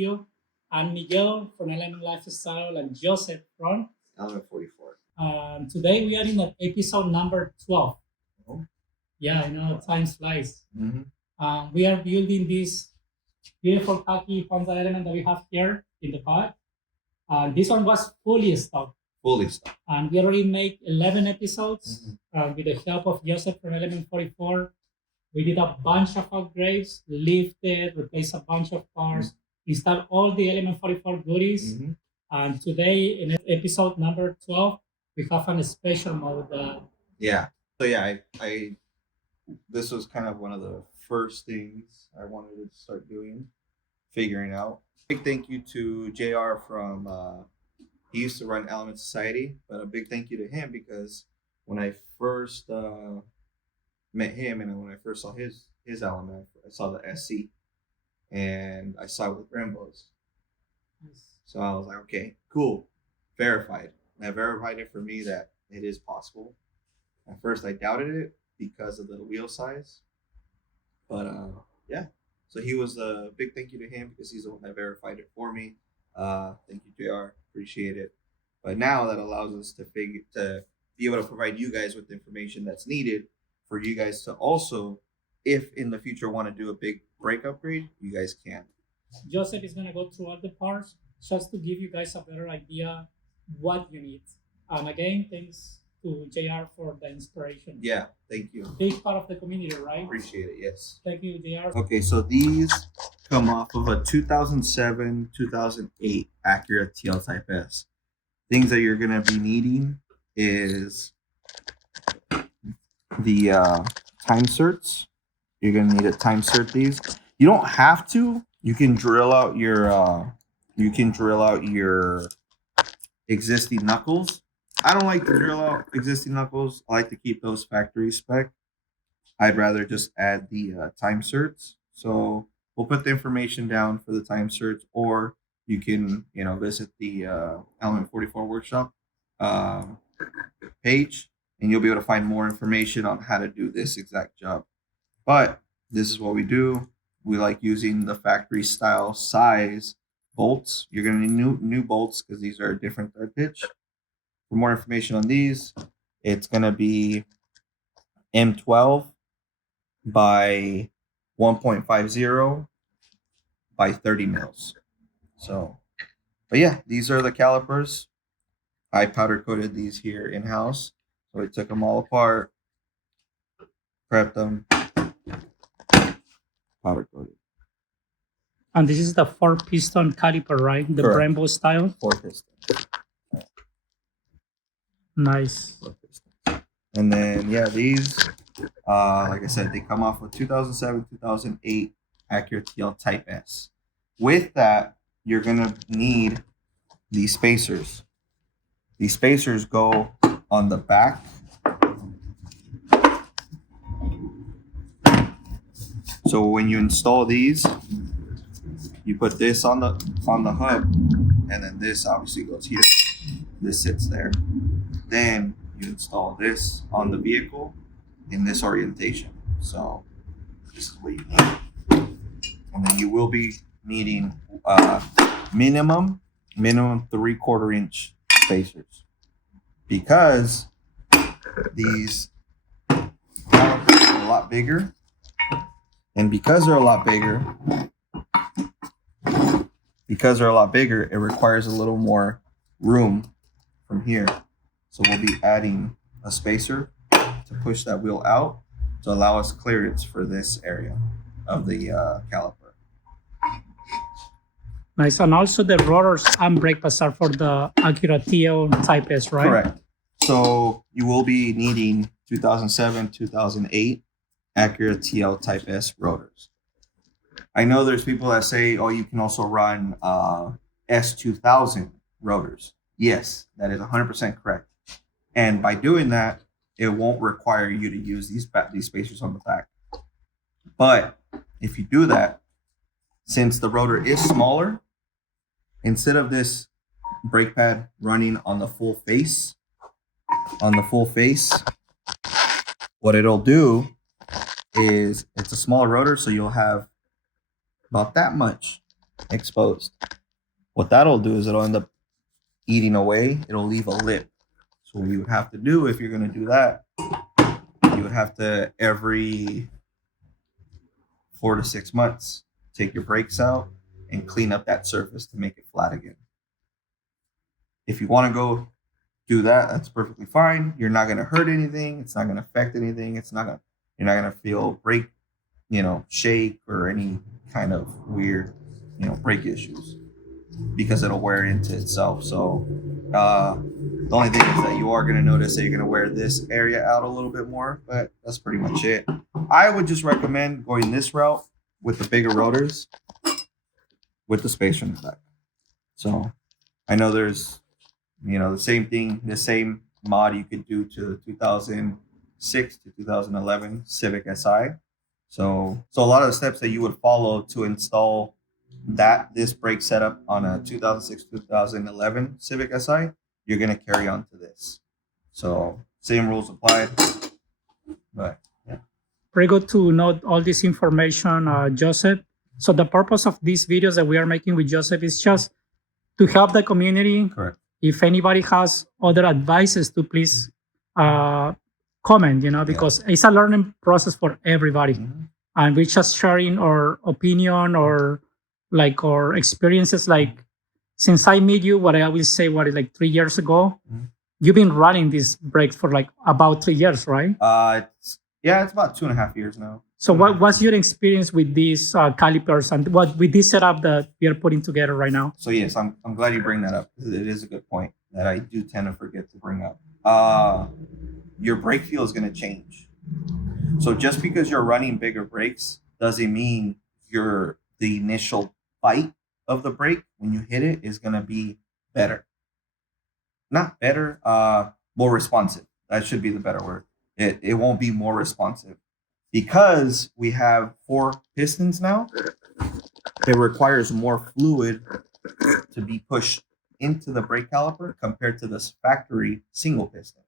you. I'm Miguel from Element Lifestyle and Joseph from. Element 44. Today we are in episode number 12. Oh. Yeah, I know, time flies. Mm-hmm. We are building this beautiful khaki Honda Element that we have here in the pod. This one was fully stocked. Fully stocked. And we already made 11 episodes with the help of Joseph from Element 44. We did a bunch of upgrades, lifted, replaced a bunch of cars, installed all the Element 44 goodies. And today, in episode number 12, we have a special mode. Yeah. So yeah, I this was kind of one of the first things I wanted to start doing, figuring out. Big thank you to JR from he used to run Element Society, but a big thank you to him because when I first met him and when I first saw his Element, I saw the SC and I saw it with Brembos. So I was like, okay, cool, verified. And I verified it for me that it is possible. At first, I doubted it because of the wheel size, but yeah. So he was a big thank you to him because he's the one that verified it for me. Thank you, JR. Appreciate it. But now that allows us to be able to provide you guys with the information that's needed for you guys to also, if in the future want to do a big brake upgrade, you guys can. Joseph is gonna go through all the parts just to give you guys a better idea what you need. And again, thanks to JR for the inspiration. Yeah, thank you. Big part of the community, right? Appreciate it, yes. Thank you, JR. Okay, so these come off of a 2007, 2008 Acura TL Type S. Things that you're going to be needing is the time certs. You're going to need to time cert these. You don't have to. You can drill out your existing knuckles. I don't like to drill out existing knuckles. I like to keep those factory spec. I'd rather just add the time certs. So we'll put the information down for the time certs, or you can, visit the Element 44 workshop page, and you'll be able to find more information on how to do this exact job. But this is what we do. We like using the factory style size bolts. You're going to need new bolts because these are a different thread pitch. For more information on these, it's going to be M12 by 1.50 by 30 mils. So, but yeah, these are the calipers. I powder coated these here in-house. So we took them all apart, prepped them, powder coated. And this is the 4-piston caliper, right? The Correct. Brembo style? 4-piston. Nice. 4-piston. And then, yeah, these, like I said, they come off with 2007, 2008 Acura TL Type S. With that, you're going to need these spacers. These spacers go on the back. So when you install these, you put this on the hub, and then this obviously goes here. This sits there. Then you install this on the vehicle in this orientation. So this is what you need. And then you will be needing minimum 3/4 inch spacers, because these calipers are a lot bigger. And because they're a lot bigger, it requires a little more room from here. So we'll be adding a spacer to push that wheel out to allow us clearance for this area of the caliper. Nice. And also the rotors and brake pads are for the Acura TL Type S, right? Correct. So you will be needing 2007, 2008 Acura TL Type S rotors. I know there's people that say, oh, you can also run S2000 rotors. Yes, that is 100% correct. And by doing that, it won't require you to use these spacers on the back. But if you do that, since the rotor is smaller, instead of this brake pad running on the full face, what it'll do is, it's a smaller rotor, so you'll have about that much exposed. What that'll do is it'll end up eating away. It'll leave a lip. So what you would have to do if you're going to do that, you would have to every 4 to 6 months take your brakes out and clean up that surface to make it flat again. If you want to go do that, that's perfectly fine. You're not going to hurt anything. It's not going to affect anything. You're not going to feel brake, shake or any kind of weird, brake issues because it'll wear into itself. So the only thing is that you are going to notice that you're going to wear this area out a little bit more, but that's pretty much it. I would just recommend going this route with the bigger rotors with the spacer in the back. So I know there's, the same thing, the same mod you could do to the 2006 to 2011 Civic Si. So a lot of the steps that you would follow to install this brake setup on a 2006 2011 Civic Si, you're going to carry on to this. So same rules applied. But yeah. Very good to note all this information, Joseph. So the purpose of these videos that we are making with Joseph is just to help the community. Correct. If anybody has other advices, to please comment, because it's a learning process for everybody. Mm-hmm. And we're just sharing our opinion or our experiences. Like, since I met you, what I will say, 3 years ago, mm-hmm. You've been running these brakes for about 3 years, right? It's about 2.5 years now. So what's your experience with these calipers and with this setup that we are putting together right now? So yes, I'm glad you bring that up because it is a good point that I do tend to forget to bring up. Your brake feel is going to change. So just because you're running bigger brakes doesn't mean the initial bite of the brake when you hit it is going to be better. Not better, more responsive. That should be the better word. It won't be more responsive. Because we have 4 pistons now, it requires more fluid to be pushed into the brake caliper compared to this factory single piston.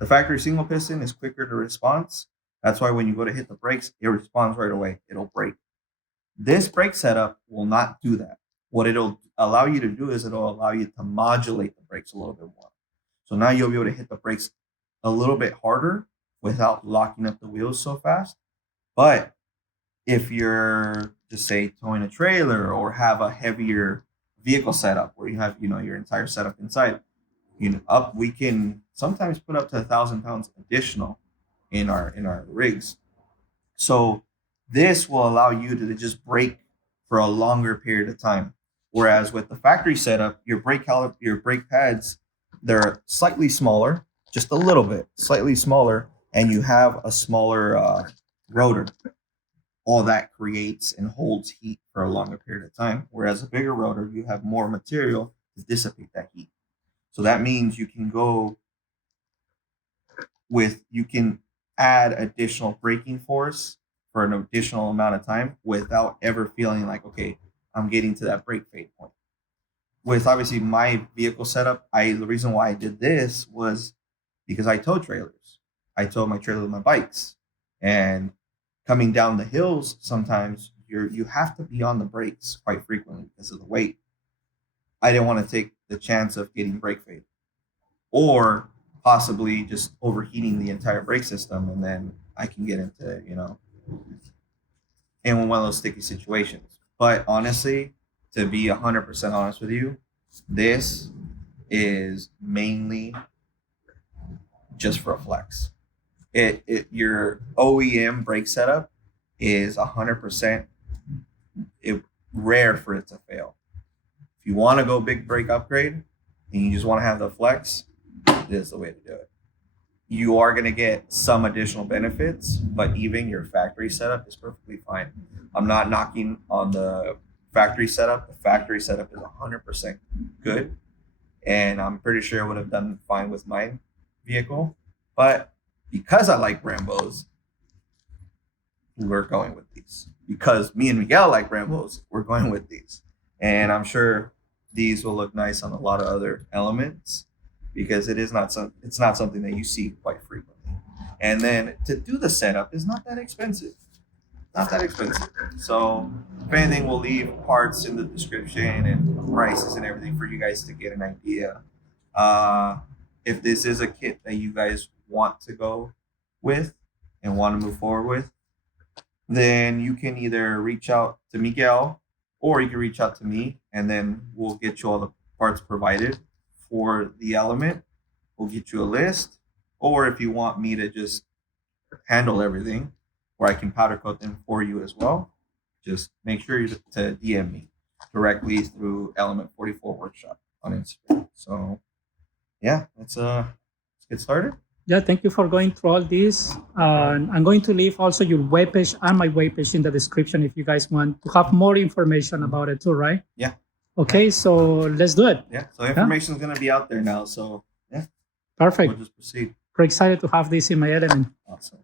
The factory single piston is quicker to response. That's why when you go to hit the brakes, it responds right away. It'll brake. This brake setup will not do that. What it'll allow you to do is it'll allow you to modulate the brakes a little bit more. So now you'll be able to hit the brakes a little bit harder without locking up the wheels so fast. But if you're, just say, towing a trailer or have a heavier vehicle setup where you have, your entire setup inside, we can sometimes put up to 1,000 pounds additional in our rigs. So this will allow you to just brake for a longer period of time. Whereas with the factory setup, your brake pads, they're slightly smaller, just a little bit, slightly smaller, and you have a smaller rotor. All that creates and holds heat for a longer period of time. Whereas a bigger rotor, you have more material to dissipate that heat. So that means you can add additional braking force for an additional amount of time without ever feeling like, okay, I'm getting to that brake fade point. With obviously my vehicle setup, the reason why I did this was because I tow trailers. I tow my trailer with my bikes, and coming down the hills, sometimes you have to be on the brakes quite frequently because of the weight. I didn't want to take the chance of getting brake fade or possibly just overheating the entire brake system, and then I can get into in one of those sticky situations. But honestly, to be 100% honest with you, this is mainly just for a flex. Your OEM brake setup is 100% rare for it to fail. If you want to go big brake upgrade and you just want to have the flex, this is the way to do it. You are going to get some additional benefits, but even your factory setup is perfectly fine. I'm not knocking on the factory setup. The factory setup is 100% good, and I'm pretty sure it would have done fine with my vehicle. But because I like Brembos, we're going with these. Because me and Miguel like Brembos, we're going with these. And I'm sure these will look nice on a lot of other elements because it's not something that you see quite frequently. And then to do the setup is not that expensive. not that expensive. So if anything, we'll leave parts in the description and prices and everything for you guys to get an idea. If this is a kit that you guys want to go with and want to move forward with, then you can either reach out to Miguel or you can reach out to me, and then we'll get you all the parts provided for the element. We'll get you a list, or if you want me to just handle everything, or I can powder coat them for you as well, just make sure you to DM me directly through Element 44 Workshop on Instagram. So yeah, let's get started. Yeah, thank you for going through all this. I'm going to leave also your webpage and my webpage in the description if you guys want to have more information about it too, right? Yeah. Okay, so let's do it. Yeah. So information is going to be out there now. So yeah. Perfect. We'll just proceed. We're excited to have this in my element. Awesome.